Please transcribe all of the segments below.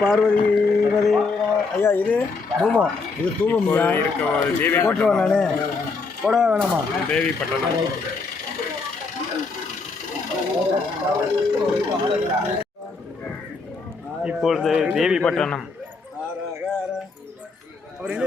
பார்வதி ஐயா இது தூமம். இது தூமம் போட்டுருவா நானு. போடவா வேணாமா? தேவி பட்டணம் இப்பொழுது தேவி பட்டணம். அவர் என்ன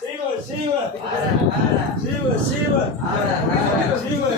சிவ சிவ சிவ சிவ சிவ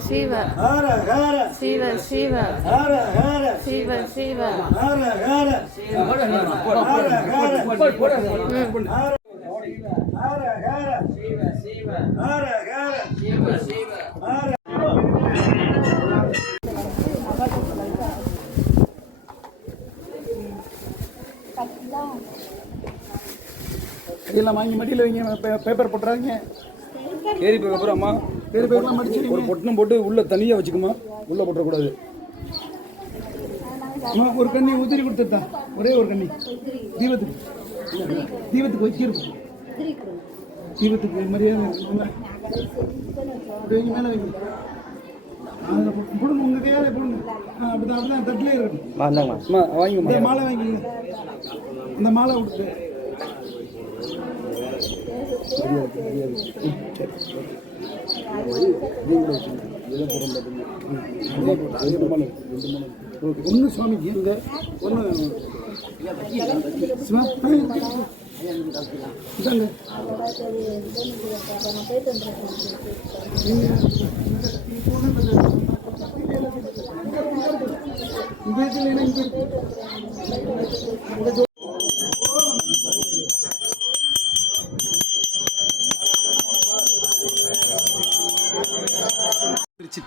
சிவ சிவ. சிவ சிவ. சிவ சிவ. இதெல்லாம் வாங்கி மடியில் வைங்க பேப்பர் போட்டுறாங்க ஏறி போக அப்புறம்மா அம்மா பேர் பேர்லாம் மடிச்சு ஒரு பொட்டணம் போட்டு உள்ள தனியாக வச்சுக்குமா. உள்ள போட்டுறக்கூடாது. ஒரு கண்ணி உதிரி கொடுத்துருந்தா ஒரே ஒரு கண்ணி. தீபத்துக்கு. தீபத்துக்கு வச்சிருப்போம் தீபத்துக்கு மரியாதை மேலே அதில் போடுங்க. உங்கள் கையால் போடுங்க. அப்படிதான் அப்படிதான் தட்டிலே வாங்கிக்கம்மா இந்த மாலை வாங்கிங்க இந்த மாலை கொடுத்து. ஒன்று சுவாமிக்கு இந்த ஒன்று சிவா இதாங்க இங்கே இங்கே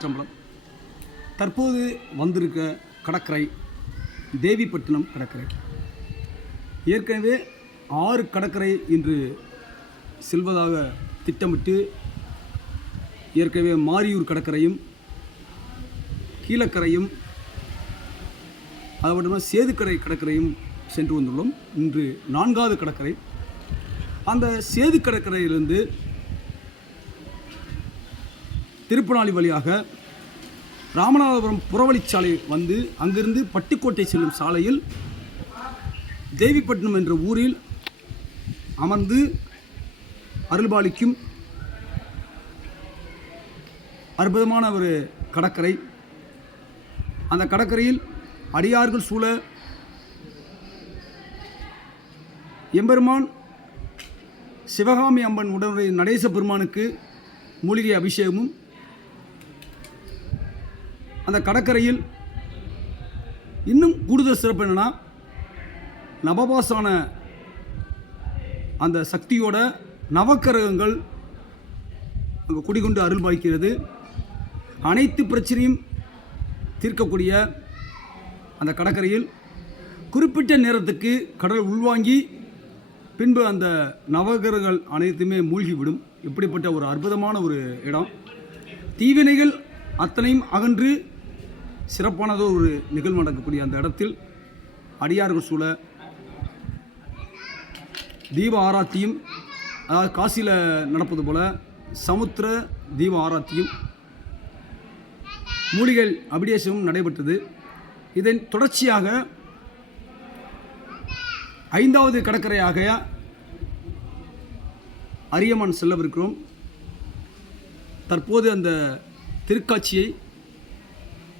இருக்கு தற்போது வந்திருக்க கடற்கரை தேவிப்பட்டினம் கடற்கரை ஏற்கனவே ஆறு கடற்கரை இன்று செல்வதாக திட்டமிட்டு ஏற்கனவே மாரியூர் கடற்கரையும் கீழக்கரையும் அது மட்டும் சேதுக்கரை கடற்கரையும் சென்று வந்துள்ளோம் இன்று நான்காவது கடற்கரை அந்த சேது கடற்கரையிலிருந்து திருப்பனாளி வழியாக ராமநாதபுரம் புறவழிச்சாலை வந்து அங்கிருந்து பட்டுக்கோட்டை செல்லும் சாலையில் தேவிப்பட்டினம் என்ற ஊரில் அமர்ந்து அருள்பாலிக்கும் அற்புதமான ஒரு கடற்கரை. அந்த கடற்கரையில் அடியார்கள் சூழ எம்பெருமான் சிவகாமி அம்மன் உடனுடைய நடேச பெருமானுக்கு மூலிகை அபிஷேகமும் அந்த கடற்கரையில் இன்னும் கூடுதல் சிறப்பு என்னென்னா நவபாசான அந்த சக்தியோட நவக்கரகங்கள் அங்கே குடிகொண்டு அருள் பாய்க்கிறது அனைத்து பிரச்சனையும் தீர்க்கக்கூடிய அந்த கடற்கரையில் குறிப்பிட்ட நேரத்துக்கு கடல் உள்வாங்கி பின்பு அந்த நவகரங்கள் அனைத்துமே மூழ்கிவிடும். இப்படிப்பட்ட ஒரு அற்புதமான ஒரு இடம். தீவினைகள் அத்தனையும் அகன்று சிறப்பானதோ ஒரு நிகழ்வு நடக்கக்கூடிய அந்த இடத்தில் அடியார்கள் சூழ தீப ஆராத்தியும் அதாவது காசியில் நடப்பது போல் சமுத்திர தீப ஆராத்தியும் மூலிகை அபிடேசமும் நடைபெற்றது. இதன் தொடர்ச்சியாக ஐந்தாவது கடற்கரையாக அரியமான் செல்லவிருக்கிறோம். தற்போது அந்த திருக்காட்சியை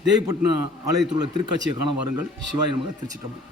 தேவிப்பட்டினம் ஆலயத்தில் உள்ள திருக்காட்சியை காண வாருங்கள். சிவாய் திருச்சி திருச்சிட்டம்பலம்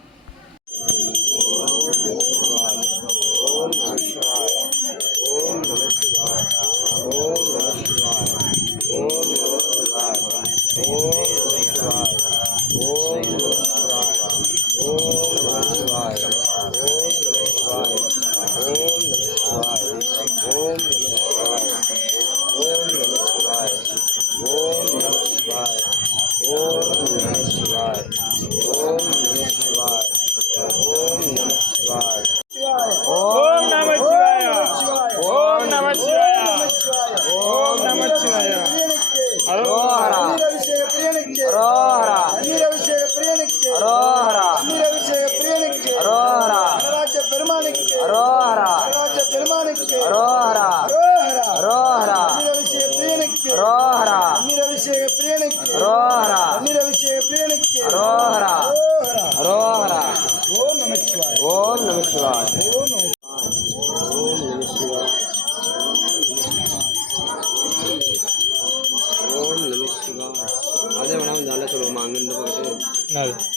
No.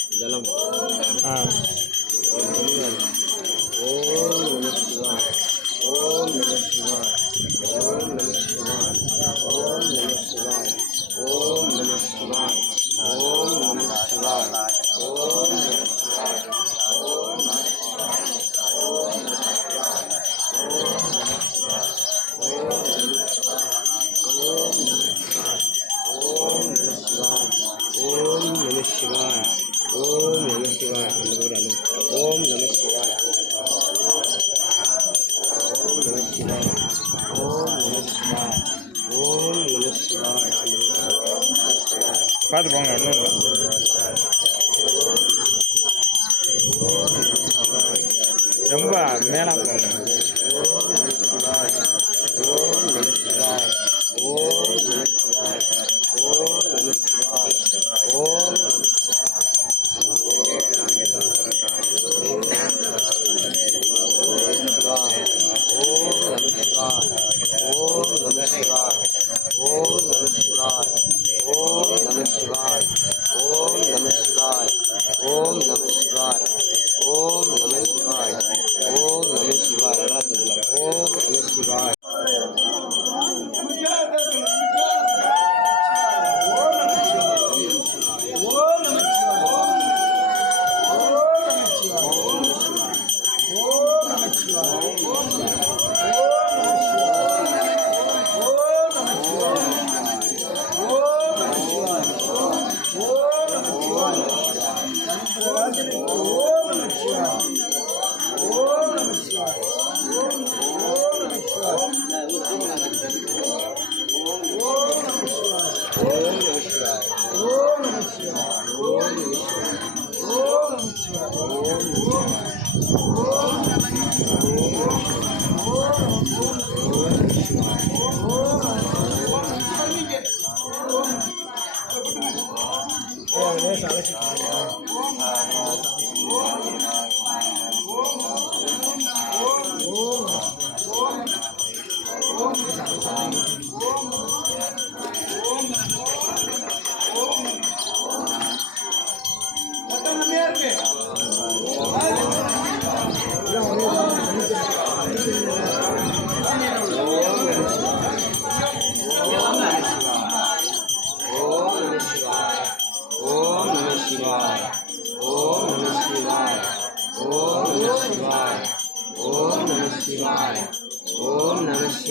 Obrigado.